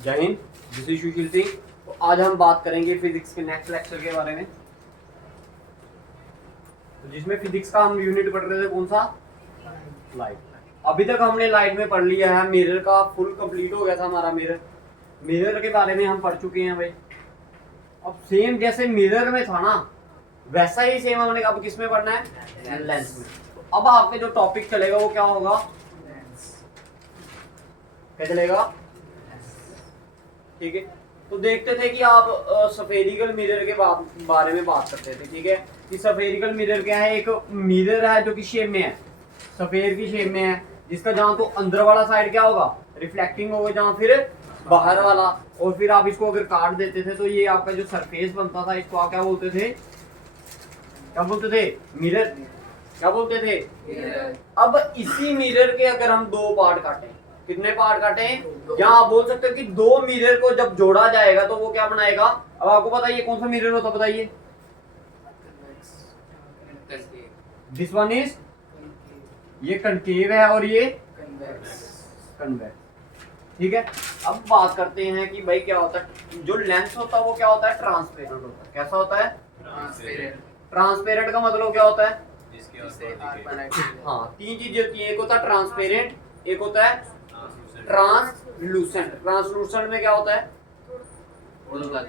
जय Hind, this is Sushil Singh. तो आज हम बात करेंगे फिजिक्स के नेक्स्ट लेक्चर के बारे में, तो जिसमें फिजिक्स का हम यूनिट पढ़ रहे थे कौन सा, लाइट। अभी तक हमने लाइट में पढ़ लिया है, मिरर का फुल कंप्लीट हो गया था हमारा। मिरर के बारे में हम पढ़ चुके हैं भाई। अब सेम जैसे मिरर में था ना, वैसा ही सेम हमने अब किस में पढ़ना है, लेंस में। तो अब आपके जो टॉपिक चलेगा वो क्या होगा, क्या चलेगा, ठीक है। तो देखते थे कि आप सफेरिकल मिरर के बारे में बात करते थे, ठीक है। कि सफेरिकल मिरर क्या है, एक मिरर है जो कि शेप में है, सफेद की शेप में है, जिसका जहां तो अंदर वाला साइड क्या होगा, रिफ्लेक्टिंग होगा, जहां फिर बाहर वाला। और फिर आप इसको अगर काट देते थे तो ये आपका जो सरफेस बनता था, इसको आप क्या बोलते थे, क्या बोलते थे, मिरर, क्या बोलते थे। अब इसी मिरर के अगर हम दो पार्ट काटें, कितने पार्ट काटे, यहाँ आप बोल सकते हो कि दो मिरर को जब जोड़ा जाएगा तो वो क्या बनाएगा। अब आपको बताइए कौन सा मिरर होता, बताइए। दिस वन इज, ये कनकेव है और ये कन्वेक्स, ठीक है। अब बात करते हैं कि भाई क्या होता है, जो लेंस होता है वो क्या होता है, ट्रांसपेरेंट होता है। कैसा होता है, ट्रांसपेरेंट का मतलब क्या होता है, हाँ, तीन चीजें होती है, एक होता है ट्रांसपेरेंट, एक होता है ट्रांसलूसेंट। ट्रांसलूसेंट में क्या होता है,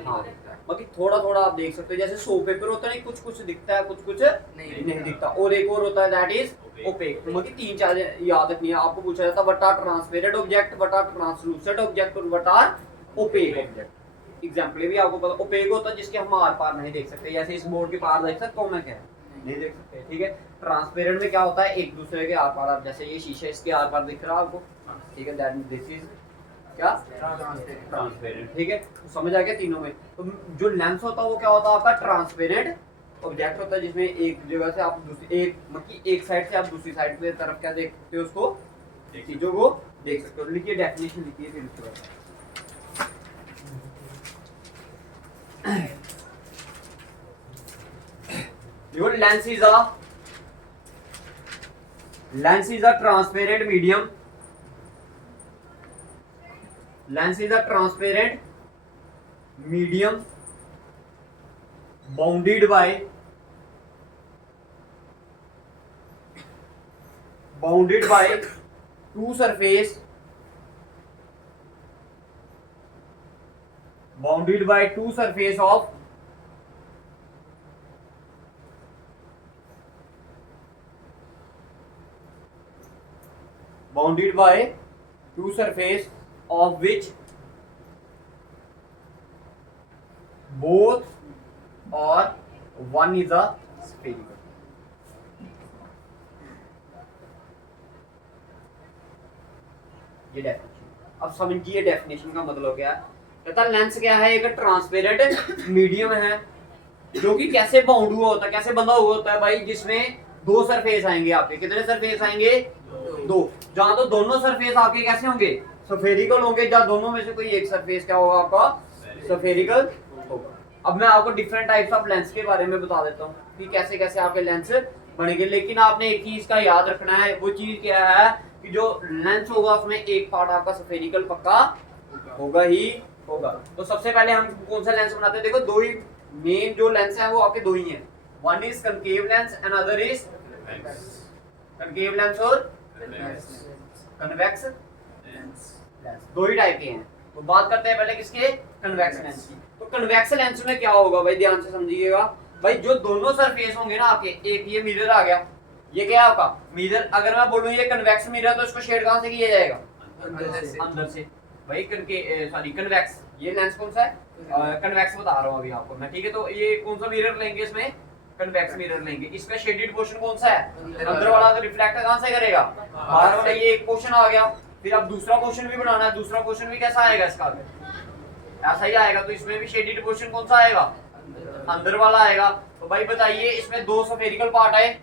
हाँ, बाकी थोड़ा थोड़ा आप देख सकते हो, जैसे सो पेपर होता है, नहीं कुछ कुछ दिखता है, कुछ कुछ नहीं दिखता। और एक और होता है दैट इज ओपेक। मतलब तीन चार याद रखनी है आपको, पूछा जाता है what are transparent object, what are translucent object और what are opaque object. Example भी आपको पता, ओपेक होता है जिसके हम आर पार नहीं देख सकते, जैसे इस बोर्ड के पार देख सकते हो, मैं क्या नहीं देख सकते, ठीक है। ट्रांसपेरेंट में क्या होता है, एक दूसरे के आर पार, आप जैसे ये शीशा इसके आर पार दिख रहा है आपको, ठीक है, दैट दिस इज क्या, ट्रांसपेरेंट, ठीक है। तो समझ आ गया तीनों में। तो जो लेंस होता है वो क्या होता है आपका, ट्रांसपेरेंट ऑब्जेक्ट होता है, जिसमें एक जगह से आप दूसरी, एक मतलब एक साइड से आप दूसरी साइड की तरफ क्या देख सकते हो, उसको चीजों को देख सकते हो। लिखिए डेफिनेशन, लिखिए फिर उसके बाद। Your lens is a transparent medium. Lens is a transparent medium bounded by two surface, bounded by two surface of bounded by two surface of which both or one is a spherical. ये definition, अब समझिए definition का मतलब क्या है। कहता lens क्या है, एक ट्रांसपेरेंट मीडियम है जो कि कैसे बाउंड हुआ होता है, कैसे बंधा हुआ होता है भाई, जिसमें दो सरफेस आएंगे आपके, कितने सरफेस आएंगे, दो। जहां तो दोनों सरफेस आपके कैसे होंगे, सफेरिकल होंगे, जहां दोनों में से कोई एक सरफेस क्या होगा आपका, सफेरिकल होगा। अब मैं आपको डिफरेंट टाइप्स ऑफ लेंस के बारे में बता देता हूँ कि कैसे कैसे आपके लेंस बनेंगे। लेकिन आपने एक चीज का याद रखना है, वो चीज क्या है कि जो लेंस होगा उसमें एक पार्ट आपका सफेरिकल पक्का होगा ही होगा। तो सबसे पहले हम कौन सा लेंस बनाते हैं, देखो दो ही मेन जो लेंस है वो आपके दो ही हैं, one is concave lens and other is concave lens और कन्वेक्स लेंस, दो ही टाइप के हैं। तो बात करते हैं पहले किसके, कन्वेक्स लेंस की। तो कन्वेक्स लेंस में क्या होगा भाई, ध्यान से समझिएगा भाई, जो दोनों सरफेस होंगे ना आपके, एक ये मिरर आ गया, ये क्या है आपका मिरर। अगर मैं बोलूं ये कन्वेक्स मिरर तो इसको शेड कहां से किया जाएगा, अंदर से भाई, सॉरी कन्वेक्स। ये लेंस कौन सा है, कन्वेक्स बता रहा हूं अभी आपको मैं, ठीक है। तो ये कौन सा मिरर लेंगे, इसमें कन्वेक्स मिरर लेंगे। इसका शेडेड पोर्शन कौन सा है, अंदर वाला। तो रिफ्लेक्ट कहां से करेगा, बाहर वाला। ये एक पोर्शन आ गया, फिर अब दूसरा पोर्शन भी बनाना है, दूसरा पोर्शन भी कैसा आएगा इसका, ऐसा ही आएगा। तो इसमें भी शेडेड पोर्शन कौन सा आएगा, अंदर वाला आएगा। तो भाई बताइए, इसमें दो सफेरिकल पार्ट आए,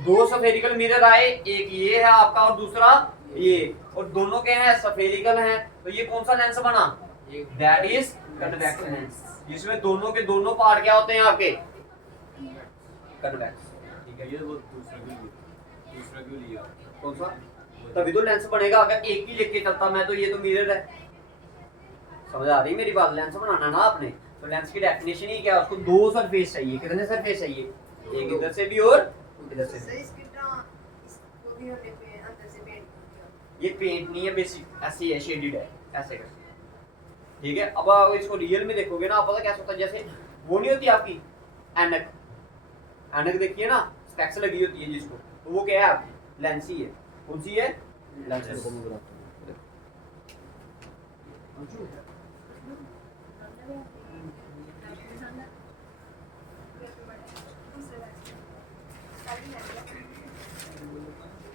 दो सफेरिकल मिरर आए, एक ये है आपका और दूसरा ये, और दोनों के हैं सफेरिकल हैं। तो ये कौन सा लेंस बना, दैट इज कन्वेक्स लेंस, जिसमें दोनों के दोनों पार्ट क्या होते हैं आपके, कन्वेक्स, ठीक है। ये वो दूसरा क्यों लिया, कौन सा, तभी तो लेंस बनेगा। अगर एक ही लेके चलता मैं, तो ये तो मिरर है, समझ आ रही मेरी बात? लेंस बनाना ना आपने, तो लेंस की डेफिनेशन ही क्या है, उसको दो सरफेस चाहिए। कितने सरफेस चाहिए? एक इधर से भी और इधर से भी। ये पेंट नहीं है, बेसिक ऐसे ही है, शेडेड है ऐसे करके, ठीक है। अब आप इसको रियल में देखोगे ना, आप पता कैसा होता है, जैसे वो नहीं होती आपकी ऐनक, ऐनक देखिए ना, स्पेक्स लगी होती है जिसको, तो वो क्या है आपकी लेंस ही है। कौन सी है? लेंस को मैं बताता हूं।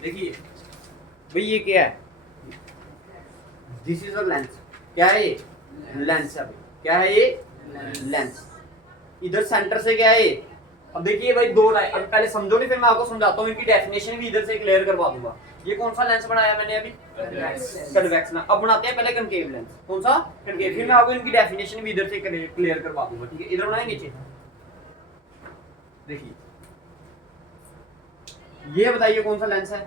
देखिए भाई ये क्या है, दिस इज अ लेंस। क्या है ये? लेंस है भाई। क्या है ये? लेंस। इधर सेंटर से क्या है ये? अब देखिए भाई दो लाइन, अब पहले समझो नहीं फिर मैं आपको समझाता हूँ, इनकी डेफिनेशन भी इधर से क्लियर करवा दूंगा। ये कौन सा लेंस बनाया मैंने अभी? कन्वेक्स ना। अब बनाते हैं पहले कनकेव लेंस। कौन सा? कनकेव। फिर मैं आपको इनकी डेफिनेशन भी इधर से क्लियर करवा दूंगा, ठीक है। इधर बनाए नीचे, देखिए ये बताइए कौन सा लेंस है?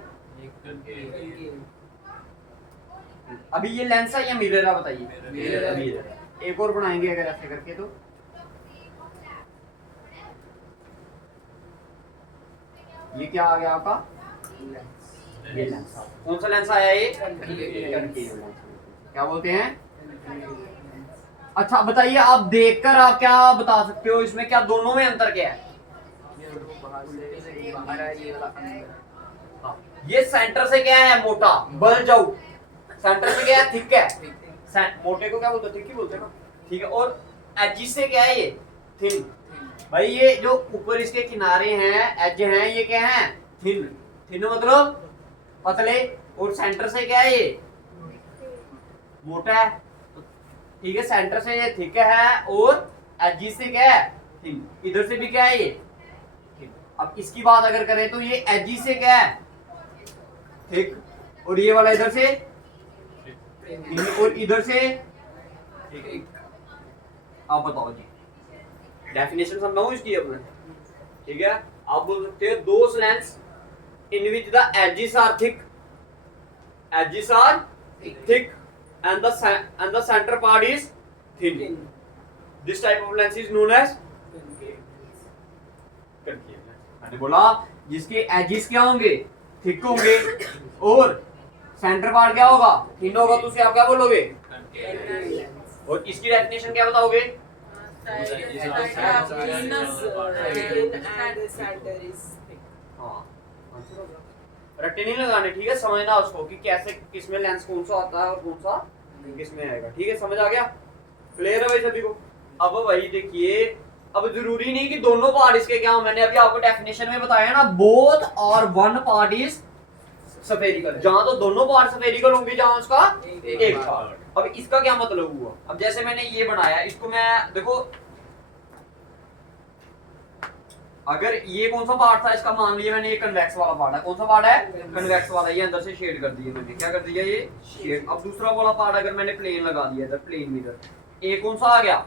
अभी ये लेंस है या मिरर है? बताइए। मिरर। एक और बनाएंगे अगर ऐसे करके, तो ये क्या आ गया आपका? ये लेंस। कौन सा लेंस आया ये? Concave lens. क्या बोलते हैं? अच्छा बताइए, आप देखकर आप क्या बता सकते हो इसमें क्या दोनों में अंतर क्या है? ये सेंटर से क्या है? मोटा, बल्ज आउट। सेंटर से क्या है? थिक है। मोटे को क्या बोलते हैं? थिक ही बोलते हैं ना, ठीक है। और एजिस से क्या है? ये थिन। भाई ये जो ऊपर इसके किनारे हैं, एज हैं, ये क्या है? थिन। थिन मतलब पतले। और सेंटर से क्या है? ये मोटा है, ठीक है। सेंटर से ये थिक है और एजिस से क्या है? थिन। इधर से भी क्या है? ये थिन। अब इसकी बात अगर करें तो ये एजिस से क्या है? थिक। और ये वाला इधर से थिन, और इधर से थिक। आप बताओ जी, डेफिनेशन समझाऊं इसकी अपने, ठीक है। आप बोल सकते हो those lens in which the edges are thick, edges are thick and the center part is thin. This type of lens is known as concave lens. मैंने बोला जिसके एजेस क्या होंगे? थिक होंगे, और सेंटर पार्ट क्या होगा? थिन होगा, तो उसे आप क्या बोलोगे? और इसकी डेफिनेशन क्या बताओगे? हाँ, रट्टे नहीं लगाने, ठीक है। समझना उसको कि कैसे किसमें लेंस कौन सा आता है और कौन सा किसमें आएगा, ठीक है। समझ आ गया? क्लियर है भाई सभी को? अब भाई देखिए, अब जरूरी नहीं कि दोनों पार्ट इसके क्या हो, मैंने अभी आपको डेफिनेशन में बताया ना, बोथ और वन पार्ट इज स्फेरिकल। जहां तो दोनों पार्ट स्फेरिकल होंगे, जहां उसका एक पार्ट। अब इसका क्या मतलब हुआ? अब जैसे मैंने ये बनाया, इसको मैं देखो, अगर ये कौन सा पार्ट था इसका, मान लिया मैंने ये कन्वेक्स वाला पार्ट है। कौन सा पार्ट है? कन्वेक्स वाला। ये अंदर से शेड कर दिया मैंने, क्या कर दिया? ये शेड। अब दूसरा वाला पार्ट अगर मैंने प्लेन लगा दिया इधर, प्लेन मिरर, एक कौन सा आ गया?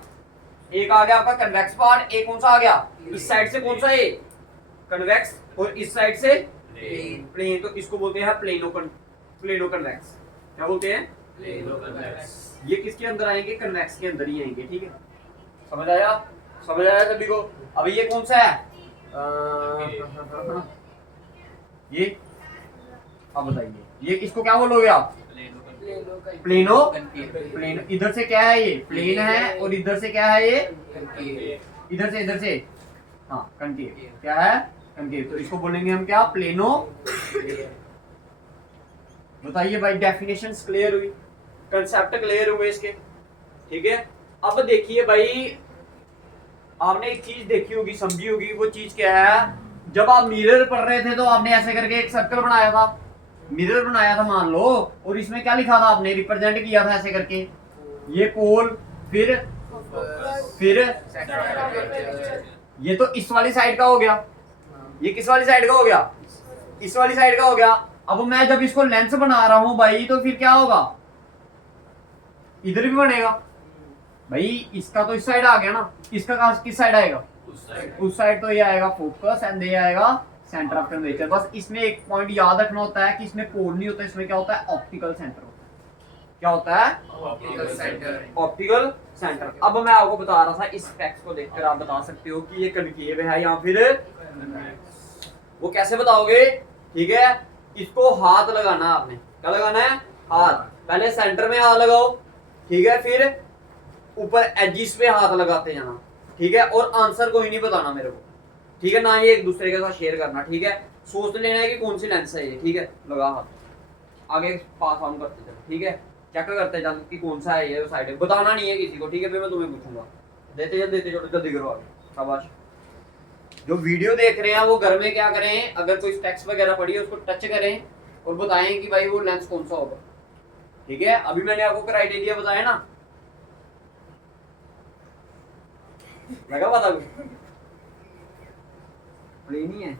एक आ गया आपका कन्वेक्स पार्ट, एक कौन सा आ गया? इस साइड से कौन सा है? कन्वेक्स, और इस साइड से प्लेन। तो इसको बोलते हैं प्लेनो कन्वेक्स। क्या बोलते हैं? Plano convex. ये किसके अंदर आएंगे? कन्वेक्स के अंदर ही आएंगे, ठीक है। समझ आया? समझ आया सभी को? अभी ये कौन सा है? ये अब बताइए, ये इसको क्या बोलोगे आप? प्लेनो। प्लेनो। इधर से क्या है? ये प्लेन है, और इधर से क्या है? ये इधर से हाँ कनकेव। क्या है? कनकेव। तो इसको बोलेंगे हम क्या? प्लेनो। बताइए भाई, डेफिनेशंस क्लियर हुई, कंसेप्ट क्लियर हुए इसके, ठीक है। अब देखिए भाई, आपने एक चीज देखी होगी, समझी होगी, वो चीज क्या है? जब आप मिरर पढ़ रहे थे तो आपने ऐसे करके एक सर्कल बनाया था, मिरर बनाया था मान लो, और इसमें क्या लिखा था? आपने रिप्रेजेंट किया था ऐसे करके, ये पोल, फिर ये तो इस वाली साइड का हो गया, ये किस वाली साइड का हो गया? इस वाली साइड का हो गया। अब मैं जब इसको लेंस बना रहा हूं भाई, तो फिर क्या होगा? इधर भी बनेगा भाई। इसका तो इस साइड आ गया ना, इसका कहां किस साइड आएगा? उस साइड। तो ये आएगा फोकस एंड ये आएगा सेंटर ऑफ कर्वेचर। बस इसमें एक पॉइंट याद रखना होता है कि इसमें पोल नहीं होता, इसमें क्या होता है? ऑप्टिकल सेंटर होता है। क्या होता है? Optical centre. Optical centre. अब मैं आपको बता रहा था, इस फैक्ट को देखकर आप बता सकते हो कि ये कनकेव है या फिर वो कैसे बताओगे? ठीक है, इसको हाथ लगाना आपने, क्या लगाना है? हाथ। पहले सेंटर में हाथ लगाओ, ठीक है, फिर ऊपर एजिस पे हाथ लगाते जाना, ठीक है, और आंसर कोई नहीं बताना मेरे को, ठीक है, ना ये एक दूसरे के साथ शेयर करना, ठीक है, सोच लेना है कि कौन सी लेंस है ये, ठीक है, लगा हाथ, आगे पास ऑन करते चलो, ठीक है, चेक करते जाओ कि कौन सा है ये साइड, बताना नहीं है किसी को, ठीक है, फिर मैं तुम्हें पूछूंगा, देते चलो जल्दी करो आगे, शाबाश। जो वीडियो देख रहे हैं वो घर में क्या करें, अगर कोई स्पेक्स वगैरह पड़ी है उसको टच करें और बताएं कि भाई वो लेंस कौन सा होगा, ठीक है। अभी मैंने आपको क्राइटेरिया बताया ना, लगा पता कुछ? नहीं है?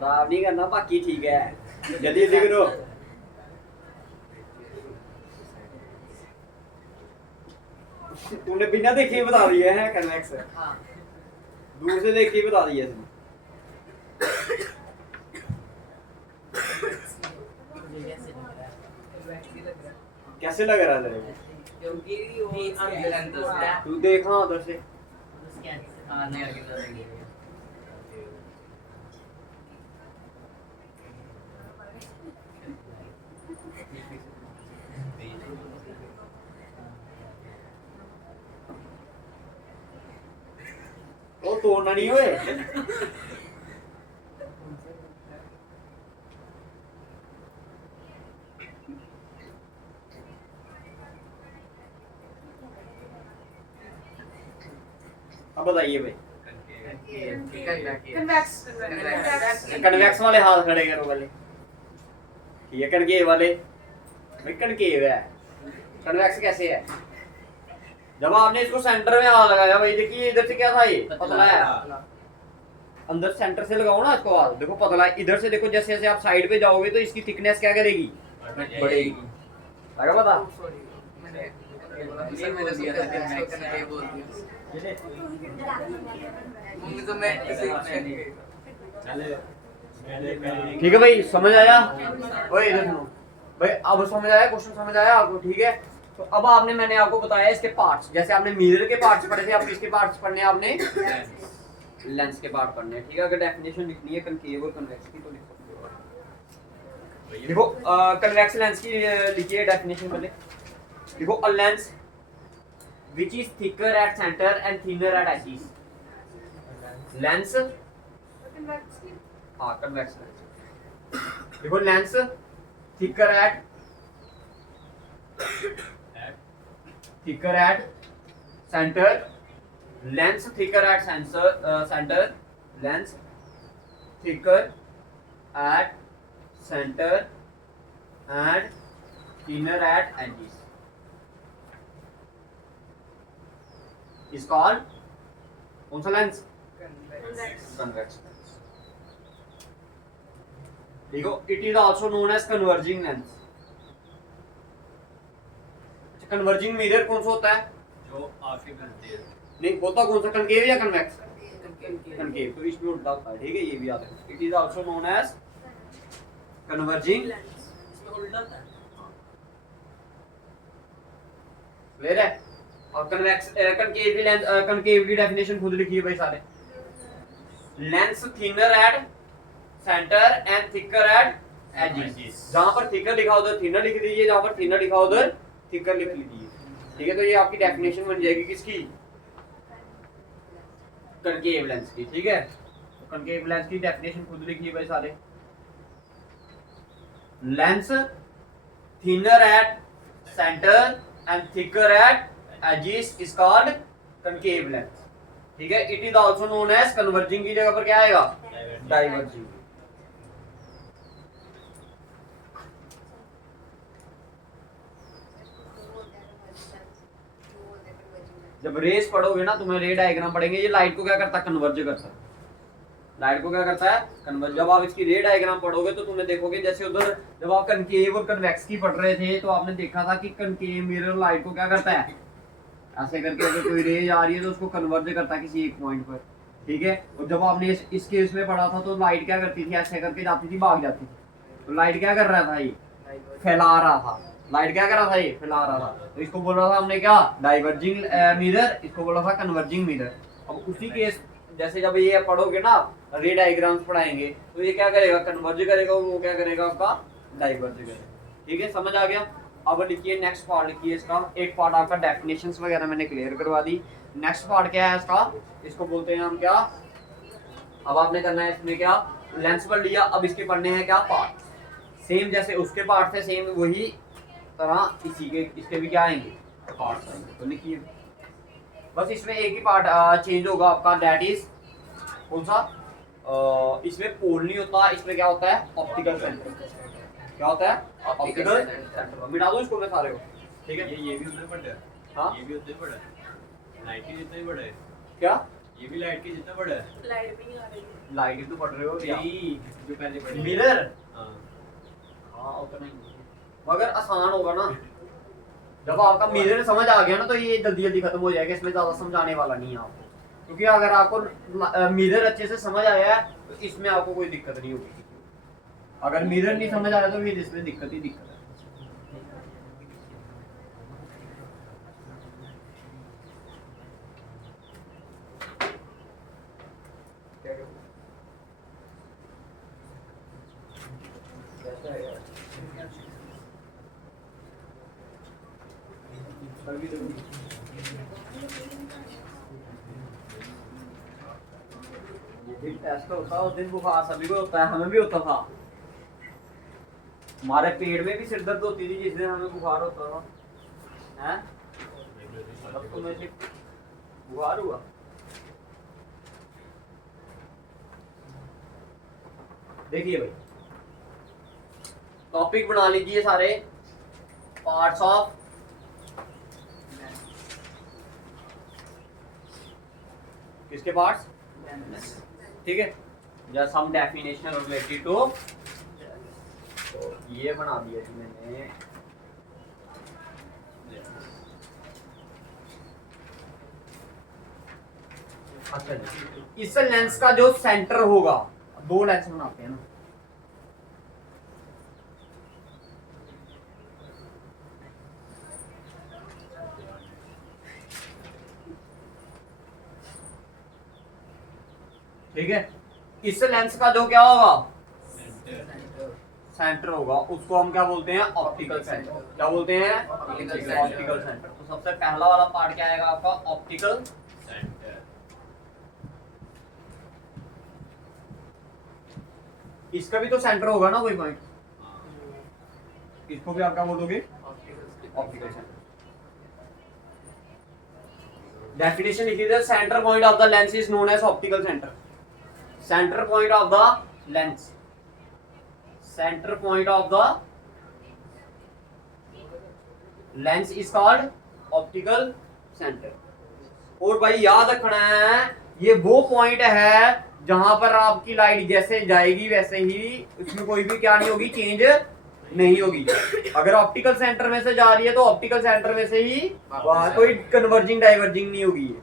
खराब नहीं करना, बाकी ठीक है, जल्दी जल्दी करो। तूने बिना देखे ही बता दिया है कन्वेक्स, हाँ। दूर से देख के ही बता दिया इसने। कैसे लग रहा है तेरे को? क्योंकि वो अंदर है। तू देखा उधर से। हाँ, नहीं आगे चलेंगे। वो तोड़ना नहीं हुए। अब बताइए भाई, कन्वेक्स वाले हाथ खड़े करो पहले, ये कनकेव वाले, भाई कनकेव है, कन्वेक्स कैसे है? जब आपने इसको सेंटर में हाथ लगाया, भाई देखिए इधर से क्या था, ये पतला है, अंदर सेंटर से लगाओ ना इसको हाथ, देखो पतला है, इधर से देखो, जैसे जैसे आप साइड पे जाओगे तो इसकी थिकनेस क्या करेगी? बढ़ेगी, लगा पता? ठीक है भाई, समझ आया? ओए इधर सुनो भाई, अब समझ आया, क्वेश्चन समझ आया आपको? ठीक है, तो अब आपने, मैंने आपको बताया इसके पार्ट्स, जैसे आपने मिरर के पार्ट्स पढ़े थे, अब किसके पार्ट्स पढ़ने हैं आपने? लेंस के पार्ट पढ़ने हैं, ठीक है। अगर डेफिनेशन लिखनी है कनकेव और कन्वेक्स की तो लिख सकते हो। देखो कन्वेक्स लेंस की लिखिए डेफिनेशन पहले, देखो a lens which is thicker at center and thinner at edges, lens, हाँ कन्वेक्स लेंस, देखो lens thicker at center, lens thicker at center, lens thicker at center and thinner at edges is called कौन सा लेंस? Convex lens. देखो it is also known as converging lens. Converging mirror कौन सा होता है? जो आंखें मिलती है। नहीं, होता कौन सा, कनकेव या कन्वेक्स? कनकेव, तो इसमें उल्टा होता है, ठीक है, ये भी याद रखो। It is also known as converging lens. उल्टा होता है। क्लियर है? और कन्वेक्स कनकेव की लेंस, कनकेव की डेफिनेशन खुद लिखिए भाई सारे, lens thinner at centre and thicker at edges. जहां पर थिकर लिखा उधर थिनर लिख दीजिए, जहां पर थिनर लिखा उधर थिकर लिख लीजिए, ठीक है। तो ये आपकी डेफिनेशन बन जाएगी किसकी? कनकेव लेंस की, ठीक है। तो कनकेव लेंस की डेफिनेशन खुद लिखिए भाई सारे, lens thinner at centre and thicker at edges is called concave lens, ठीक है। It is also known as converging की जगह पर क्या आएगा? डाइवर्जिंग। जब रेस पढ़ोगे ना, तुम्हें रे डायग्राम पढ़ेंगे, ये लाइट को क्या करता है? कन्वर्ज करता है। लाइट को क्या करता है कन्वर्ज। जब आप इसकी रे डायग्राम पढ़ोगे तो तुमने देखोगे जैसे उधर जब आप कनकेव और कन्वेक्स की पढ़ रहे थे तो आपने देखा था कि कनकेव मिरर लाइट को क्या करता है ऐसे करके अगर कोई रे आ रही है तो उसको कन्वर्ज करता है किसी एक पॉइंट पर, ठीक है। और जब आपने इस केस में पढ़ा था तो लाइट क्या करती थी ऐसे करके जाती थी भाग जाती थी। तो लाइट क्या कर रहा था ये फैला रहा था। लाइट क्या कर रहा था ये फैला रहा था। तो इसको बोला था हमने क्या डाइवर्जिंग मिरर, इसको बोला था कन्वर्जिंग मिरर। अब उसी केस जैसे जब ये पढ़ोगे ना रे डायग्राम्स पढ़ाएंगे तो ये क्या करेगा कन्वर्ज करेगा और वो क्या करेगा आपका डाइवर्ज करेगा, ठीक है। समझ आ गया। अब लिखिए नेक्स्ट पार्ट लिखिए इसका। एक पार्ट आपका डेफिनेशंस वगैरह मैंने क्लियर करवा दी। नेक्स्ट पार्ट क्या है इसका, इसको बोलते हैं हम क्या, अब आपने करना है इसमें क्या लेंस पर लिया, अब इसके पढ़ने हैं क्या पार्ट। सेम जैसे उसके पार्ट थे सेम वही तरह इसी के इसके भी क्या आएंगे पार्ट्स आएंगे। तो लिखिए बस इसमें एक ही पार्ट चेंज होगा आपका, दैट इज कौन सा, इसमें पोल नहीं होता, इसमें क्या होता है ऑप्टिकल सेंटर। क्या होता है ऑप्टिकल सेंटर। मिटा दो इसको मैं सारे को, ठीक है। ये भी उतने बड़ा है। हाँ ये भी उतने बड़ा है। लाइट की जितना ही बड़ा है। क्या ये भी लाइट की जितना बड़ा है। लाइट भी नहीं आ रही। लाइट तो पढ़ रहे हो यही जो पहले पढ़े मिरर। हाँ हाँ उतना ही मगर आसान होगा ना। जब आपका मिरर समझ आ गया ना तो ये जल्दी जल्दी खत्म हो जाएगा, इसमें ज्यादा समझाने वाला नहीं है आपको। क्योंकि अगर आपको मिरर अच्छे से समझ आया है तो इसमें आपको कोई दिक्कत नहीं होगी। अगर मिरर नहीं समझ आया तो फिर इसमें दिक्कत ही दिक्कत है। टेस्ट होता है उस दिन बुखार सभी को होता है, हमें भी होता था। हमारे पेट में भी सिर दर्द होती थी जिस दिन हमें बुखार होता था, हैं? मतलब तुम्हें सिर्फ बुखार हुआ। देखिए भाई टॉपिक बना लीजिए सारे, पार्ट्स ऑफ किसके पार्ट्स, ठीक है। Just some definition related to, तो ये बना दिया जी मैंने। अच्छा जी, इस लेंस का जो सेंटर होगा, दो लेंस बनाते हैं ना, ठीक है। इस लेंस का जो क्या होगा सेंटर होगा, उसको हम क्या बोलते हैं ऑप्टिकल सेंटर। क्या बोलते हैं ऑप्टिकल सेंटर। तो सबसे पहला वाला पार्ट क्या आएगा आपका ऑप्टिकल सेंटर। इसका भी तो सेंटर होगा ना कोई पॉइंट, इसको भी आप क्या बोलोगे ऑप्टिकल सेंटर। डेफिनेशन लिखी है, centre point of the lens is known as optical centre. Centre point of the lens, centre point of the lens is called optical centre. और भाई याद रखना है ये वो पॉइंट है जहां पर आपकी लाइट जैसे जाएगी वैसे ही उसमें कोई भी क्या नहीं होगी चेंज नहीं होगी। अगर ऑप्टिकल सेंटर में से जा रही है तो ऑप्टिकल सेंटर में से ही वहां कोई कन्वर्जिंग डाइवर्जिंग नहीं होगी,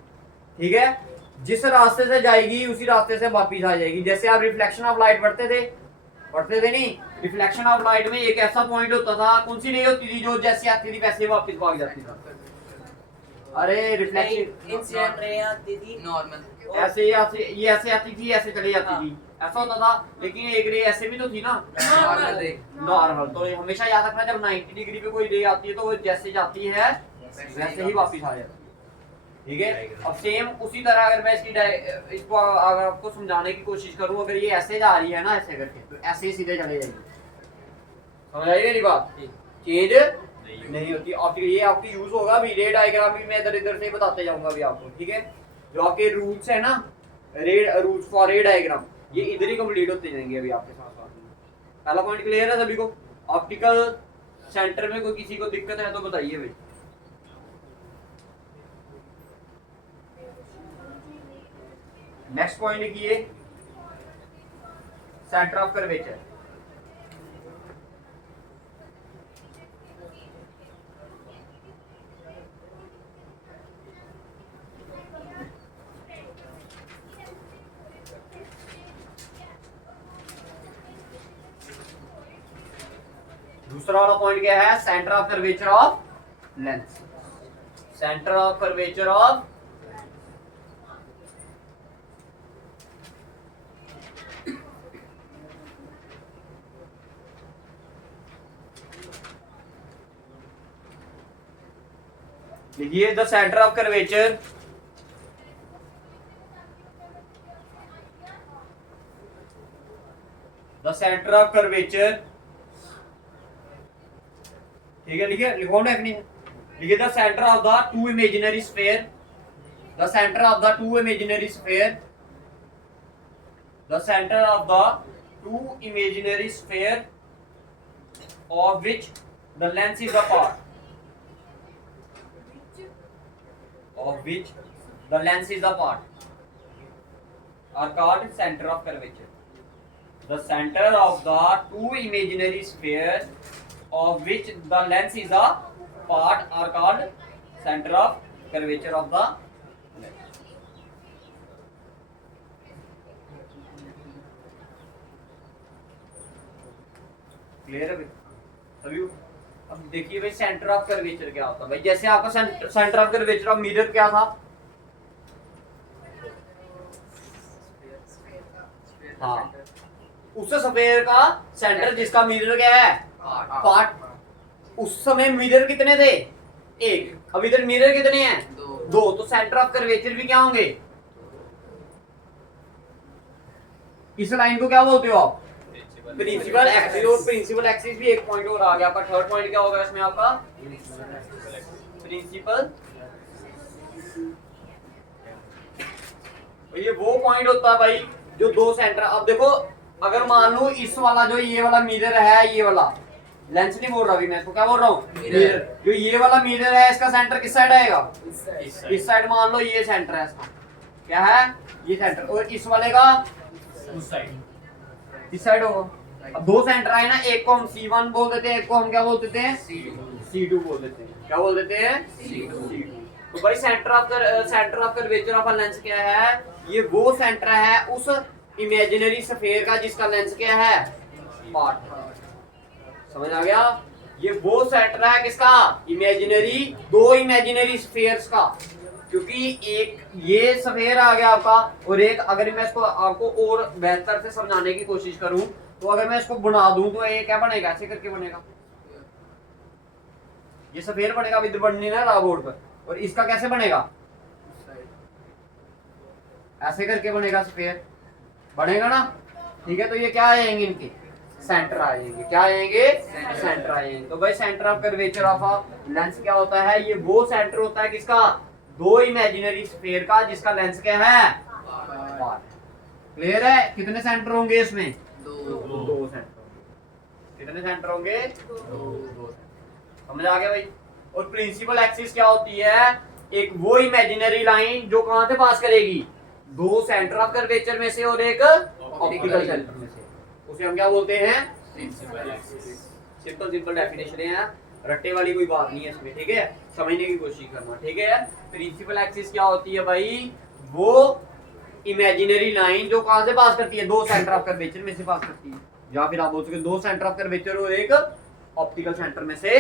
ठीक है। जिस रास्ते से जाएगी उसी रास्ते से वापिस आ जाएगी। जैसे आप रिफ्लेक्शन ऑफ लाइट पढ़ते थे नहीं, रिफ्लेक्शन ऑफ लाइट में एक ऐसा पॉइंट होता था, कौन सी नहीं होती थी, जो जैसे आती थी वैसे वापस भाग जाती थी। अरे रिफ्लेक्शन इंसिडेंट रे आती थी नॉर्मल, ऐसे ये ऐसे आती थी, ऐसे चली जाती थी, ऐसा होता था। लेकिन एक रे ऐसे भी तो थी ना नॉर्मल। तो हमेशा याद रखना जब 90 डिग्री पे कोई रे आती है तो वो जैसे जाती है वैसे ही वापस आ जाती है, ठीक है। अब सेम उसी तरह अगर मैं इसको अगर आपको समझाने की कोशिश करूं, अगर ये ऐसे जा रही है ना ऐसे करके तो ऐसे ही सीधे चले जाएगी। समझ आई मेरी बात, चेंज नहीं होती। ऑप्टिकल ये आपकी यूज होगा अभी रे डायग्राम भी मैं इधर इधर से बताते जाऊंगा अभी आपको, ठीक है। जो आपके रूट्स है ना रे रूट्स फॉर रे डायग्राम, ये इधर ही कंप्लीट होते जाएंगे अभी आपके साथ साथ में। पहला पॉइंट क्लियर है सभी को। ऑप्टिकल सेंटर में कोई किसी को दिक्कत है तो बताइए भाई। नेक्स्ट पॉइंट लिखिए, सेंटर ऑफ कर्वेचर। दूसरा वाला पॉइंट क्या है? Centre of curvature of lens. Centre of curvature of लिखिए the centre of curvature the centre of curvature, ठीक है लिखिए, लिखो डेफिनेशन लिखिए the centre of the two imaginary sphere, the centre of the two imaginary sphere, the centre of the two imaginary sphere of which the lens is a part, of which the lens is a part are called center of curvature. The center of the two imaginary spheres of which the lens is a part are called center of curvature of the lens. Clear है सभी? अब देखिए भाई centre of curvature क्या होता है भाई। जैसे आपका centre of curvature of mirror क्या था? हाँ, उस स्फीयर का सेंटर जिसका मिरर क्या है? पार्ट। उस समय मिरर कितने थे? एक। अब इधर मिरर कितने हैं? दो। तो सेंटर ऑफ कर्वेचर भी क्या होंगे? इस लाइन को क्या बोलते हो आप? Principal axis. और प्रिंसिपल एक्सिस भी एक पॉइंट और आ गया। आपका थर्ड पॉइंट क्या होगा इसमें? आपका प्रिंसिपल। ये वो पॉइंट होता है भाई जो दो सेंटर। अब देखो अगर मान लो इस वाला जो ये वाला मिरर है, ये वाला लेंस नहीं बोल रहा अभी मैं, इसको क्या बोल रहा हूँ? मिरर। जो ये वाला मिरर है इसका सेंटर किस साइड आएगा? इस साइड। मान लो ये सेंटर है इसका, क्या है? ये सेंटर। और इस वाले का उस साइड, इस साइड होगा। अब दो सेंटर आए ना, एक को हम C1 बोल देते हैं, एक को हम क्या बोल देते हैं? C2 बोल देते हैं। क्या बोल देते हैं? C2। तो भाई centre of curvature of a lens क्या है? ये वो सेंटर है उस इमेजिनरी स्फीयर का जिसका लेंस क्या है? पार्ट। समझ आ गया? ये वो सेंटर है किसका? इमेजिनरी, दो इमेजिनरी स्फीयर्स का। क्योंकि एक ये स्फीयर आ गया आपका, और एक अगर मैं इसको आपको और बेहतर से समझाने की कोशिश करूं तो अगर मैं इसको बना दूं तो ये क्या बनेगा? ऐसे करके बनेगा। ये स्फीयर बनेगा, इधर बननी ना रहा बोर्ड पर। और इसका कैसे बनेगा? ऐसे करके बनेगा स्फीयर, बनेगा ना? ठीक है, तो ये क्या आएंगे? इनके सेंटर आएंगे। क्या आएंगे? सेंटर आएंगे। तो भाई centre of curvature of a lens क्या होता है? ये वो सेंटर होता है किसका? दो इमेजिनरी स्फीयर का जिसका लेंस क्या है? पार्ट। क्लियर है? कितने सेंटर होंगे इसमें? दो सेंटर। कितने सेंटर होंगे? दो। समझ आ गया भाई? और प्रिंसिपल एक्सिस क्या होती है? एक वो इमेजिनरी लाइन जो कहां से पास करेगी? दो सेंटर ऑफ कर्वेचर में से और एक ऑप्टिकल सेंटर में से। उसे हम क्या बोलते हैं? Principal axis. सिंपल डेफिनेशन है, रट्टे वाली कोई बात नहीं है इसमें। ठीक है, समझने की कोशिश करना। ठीक है, प्रिंसिपल एक्सिस क्या होती है भाई? वो इमेजिनरी लाइन जो कहां से पास करती है? दो सेंटर ऑफ कर्वेचर में से पास करती है। या फिर आप बोल सकते हो दो सेंटर ऑफ कर्वेचर और एक ऑप्टिकल सेंटर में से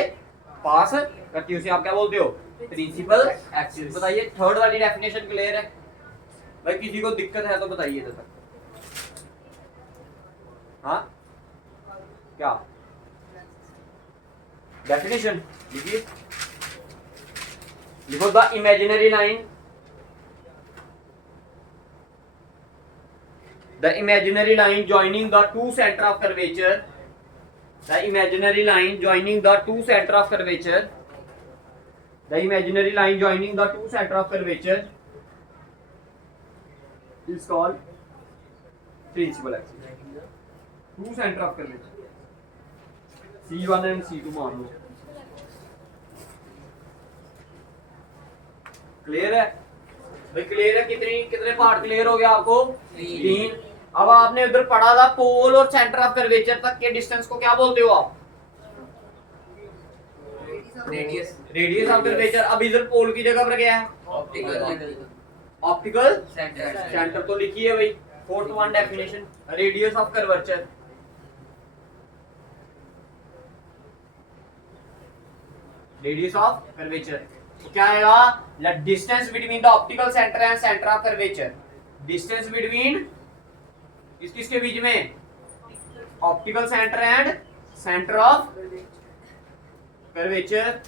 पास करती है। उसे आप क्या बोलते हो? Principal axis. बताइए थर्ड वाली डेफिनेशन क्लियर है भाई? किसी को दिक्कत है तो बताइए जब तक। हाँ क्या डेफिनेशन लिखिए? लिखो the imaginary line, the imaginary line joining the two center of curvature, the imaginary line joining the two center of curvature, the imaginary line joining the two center of curvature is called principal axis. Two center of curvature, C1 and C2 मान लो। Clear है भाई? Clear है? कितने part clear हो गया आपको? 3। अब आपने उधर पढ़ा था पोल और सेंटर ऑफ कर्वेचर तक के डिस्टेंस को क्या बोलते हो आप? Radius radius of curvature. अब इधर पोल की जगह पर क्या है? ऑप्टिकल ऑप्टिकल सेंटर सेंटर तो लिखिए भाई। Fourth one definition, radius of curvature. Radius of curvature तो क्या आएगा? The distance between the optical centre and centre of curvature. Distance between किसके बीच में? Optical centre and centre of curvature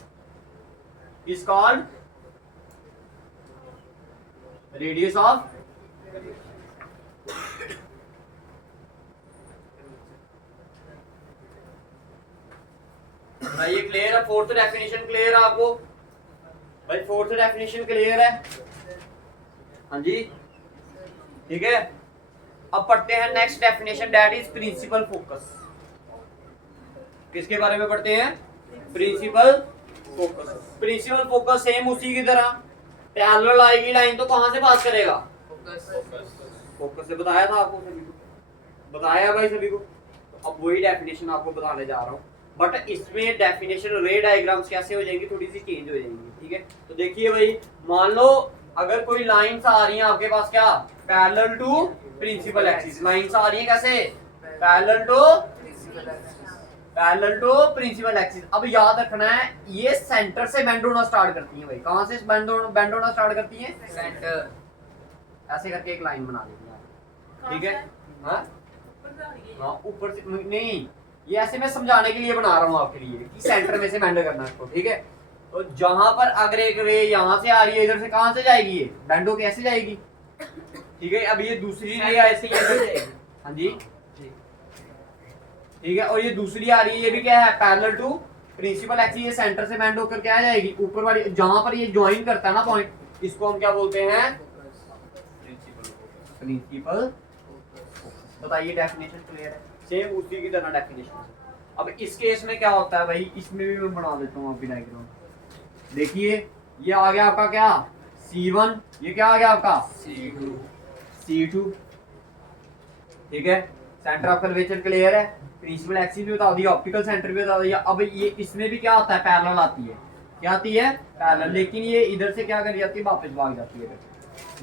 is called radius of भाई। ये clear है? Fourth definition clear है आपको भाई? फोर्थ डेफिनेशन क्लियर है? हाँ जी, ठीक है। अब पढ़ते हैं next definition, that is principal focus. किसके बारे में पढ़ते हैं? Principal focus. Principal focus same उसी की तरह पैरेलल आएगी लाइन तो कहां से पास करेगा? फोकस से। बताया था आपको, सभी को बताया भाई, सभी को। तो अब वही डेफिनेशन आपको बताने जा रहा हूँ, बट इसमें डेफिनेशन रे डायग्राम्स कैसे हो जाएंगी, थोड़ी सी चेंज हो जाएंगी, ठीक है। तो देखिए भाई, मान लो अगर कोई लाइंस आ रही है आपके पास, क्या? Parallel to principal axis. Lines आ रही है कैसे? Parallel to principal axis. अब याद रखना है, ये सेंटर से बेंड होना स्टार्ट करती है भाई। कहां से बेंड होना स्टार्ट करती है? सेंटर। ऐसे करके एक लाइन बना लेंगे, ठीक है। हाँ हाँ, ऊपर से नहीं, ये ऐसे मैं समझाने के लिए बना रहा हूँ आपके लिए कि सेंटर में से बेंड करना है इसको, ठीक है। तो जहां पर अगर एक रे यहाँ से आ रही है, इधर से कहां से जाएगी? ये बेंड होके ऐसे जाएगी, ठीक है। अब ये दूसरी रे ऐसे ही जाएगी, हाँ जी, ठीक है। और ये दूसरी आ रही है, ये भी क्या है? Parallel to principal axis. ये सेंटर से बेंड होकर क्या आ जाएगी? ऊपर वाली, जहां पर ये ज्वाइन करता है ना पॉइंट, इसको हम क्या बोलते हैं? प्रिंसिपल। बताइए, डेफिनेशन क्लियर है? सेम उसी की तरह डेफिनेशन। अब इस केस में क्या होता है भाई, इसमें भी मैं बना देता हूँ आपकी डायग्राम। देखिए, ये आ गया आपका क्या? C1। ये क्या आ गया आपका? C2, ठीक है। सेंटर ऑफ कर्वेचर क्लियर है? प्रिंसिपल एक्सिस भी बता दिया, ऑप्टिकल सेंटर भी बता दिया। अब ये इसमें भी क्या होता है? पैरेलल आती है। क्या आती है? पैरेलल। लेकिन ये इधर से क्या कर जाती है? वापस भाग जाती है।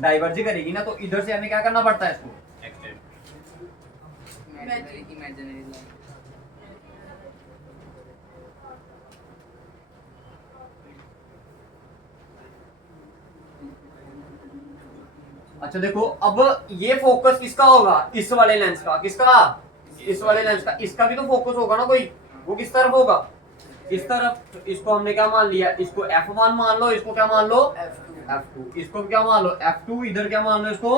डाइवर्ज करेगी ना, तो इधर से हमें क्या करना पड़ता है? इसको इमेजिनरी लाइन। अच्छा देखो, अब ये फोकस किसका होगा? इस वाले लेंस का। किसका? इस वाले लेंस का। इसका भी तो फोकस होगा ना कोई, वो किस तरफ होगा? इस तरफ। इसको हमने क्या मान लिया? इसको F1 मान लो, इसको क्या मान लो? F2। इसको क्या मान लो? F2। इधर क्या मान लो? इसको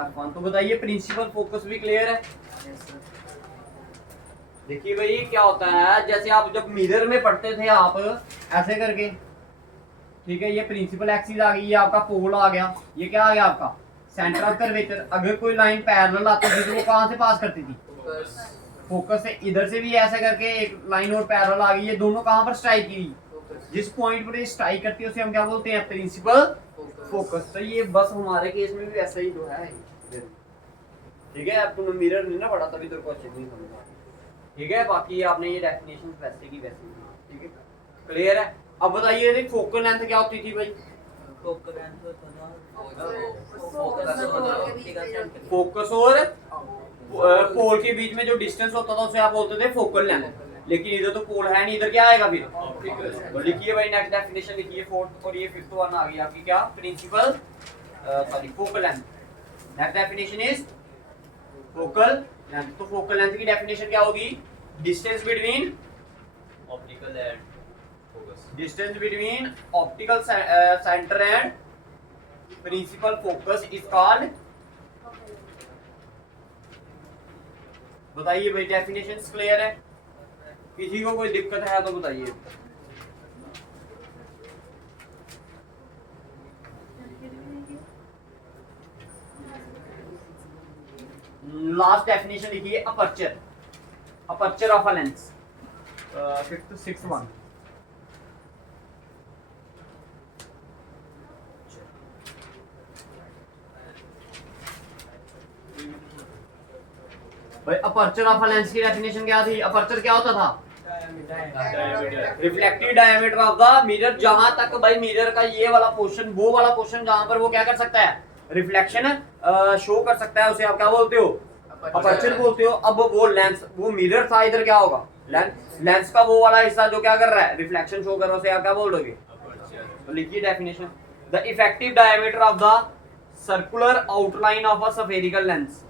F1। तो बताइए, प्रिंसिपल फोकस भी क्लियर है? देखिए भाई, क्या होता है, जैसे आप जब मिरर में पढ़ते थे आप ऐसे करके, ठीक है। ये प्रिंसिपल एक्सिस आ गई, ये आपका पोल आ गया, ये क्या आ गया आपका? Centre of curvature. अगर कोई लाइन पैरेलल आती थी तो वो कहां से पास करती थी? फोकस से। इधर से भी ऐसे करके एक लाइन और पैरेलल आ गई, ये दोनों कहां पर स्ट्राइक की? जिस पॉइंट पर ये स्ट्राइक करती है उसे हम क्या बोलते हैं? Principal focus. तो ये बस हमारे केस में भी ऐसा ही तो है, ठीक है। अब तुमने मिरर नहीं ना पढ़ा, तभी तेरे को अच्छे नहीं समझा, ठीक है। बाकी आपने ये डेफिनेशन वैसे की वैसे, ठीक है, क्लियर है? अब बताइए, फोकल लेंथ क्या होती थी भाई? फोकस और पोल के बीच में जो डिस्टेंस होता था उसे आप बोलते थे फोकल लेंथ। लेकिन इधर तो पोल है नहीं, इधर क्या आएगा फिर? तो लिखिए भाई, नेक्स्ट डेफिनेशन लिखिए, फोर्थ। और ये फिफ्थ वन आ गई आपकी, क्या? Principal sorry focal length. Next definition is focal length. तो फोकल लेंथ की डेफिनेशन क्या होगी? Distance between optical and focus. Distance between optical centre and principal focus is called. बताइए भाई, डेफिनेशंस क्लियर है? किसी को कोई दिक्कत है तो बताइए। लास्ट डेफिनेशन लिखिए, aperture. Aperture of a lens, fifth sixth one. भाई अपर्चर ऑफ अ लेंस की डेफिनेशन क्या थी? अपर्चर क्या होता था? Reflective diameter of the mirror, जहां तक भाई मिरर का ये वाला पोर्शन, वो वाला पोर्शन जहां पर वो क्या कर सकता है, रिफ्लेक्शन शो कर सकता है, उसे आप क्या बोलते हो? अपर्चर बोलते हो। अब वो लेंस, वो मिरर था, इधर क्या होगा? लेंस का वो वाला हिस्सा जो क्या कर रहा है, रिफ्लेक्शन शो कर रहा है, उसे आप क्या बोल दोगे? तो लिखिए definition, the effective diameter of the circular outline of a spherical lens,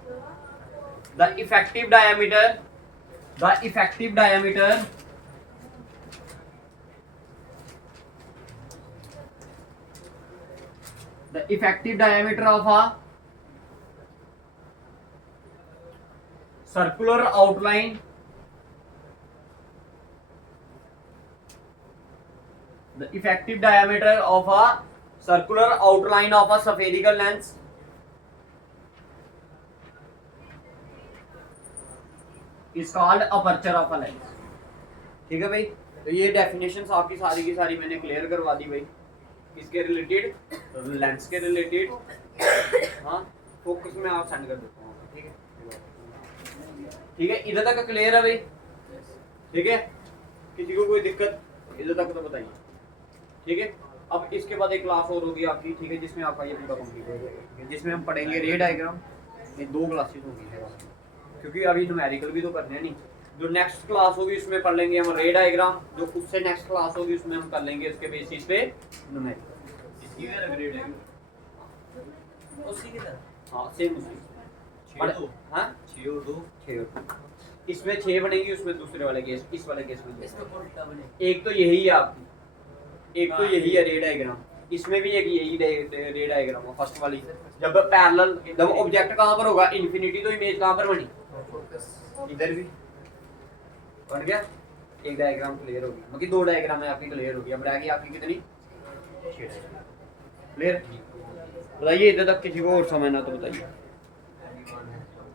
the effective diameter, the effective diameter of a circular outline, the effective diameter of a circular outline of a spherical lens is called aperture of a lens। ठीक है भाई, तो ये definitions आपकी सारी की सारी मैंने क्लियर करवा दी भाई, किसके रिलेटेड? लेंस के रिलेटेड। हाँ, फोकस में आप सेंड कर देता हूँ, ठीक है? ठीक है, इधर तक क्लियर है भाई? ठीक है, किसी को कोई दिक्कत इधर तक तो बताइए। ठीक है, अब इसके बाद एक क्लास और होगी आपकी, ठीक है, जिसमें आपका ये पूरा कंप्लीट हो जाएगा, जिसमें हम पढ़ेंगे रे डायग्राम। ये 2 क्लासेस होगी, क्योंकि अभी न्यूमेरिकल भी तो करने हैं नहीं। जो नेक्स्ट क्लास होगी उसमें पढ़ लेंगे हम रे डायग्राम, जो उससे नेक्स्ट क्लास होगी उसमें हम कर लेंगे उसके बेसिस पे न्यूमेरिकल। इसकी भी ग्रेड है उसी की तरह। हाँ, सेम उसी। 6 हाँ, 6 और 2 इसमें 6 बनेगी, उसमें दूसरे वाले केस, इस वाले केस में इसमें उल्टा बने। एक तो यही है आपकी, एक तो यही है रे डायग्राम, इसमें भी एक यही रे डायग्राम है फर्स्ट वाली। जब पैरेलल, जब ऑब्जेक्ट कहाँ पर होगा, इन्फिनिटी, तो इमेज कहाँ पर बनी? इधर भी बन गया। एक डायग्राम क्लियर होगी, बाकी 2 डायग्राम है आपकी क्लियर होगी। अब रह गई आपकी कितनी? 6 डायग्राम क्लियर। बताइए इधर तक किसी को और समझना तो बताइए।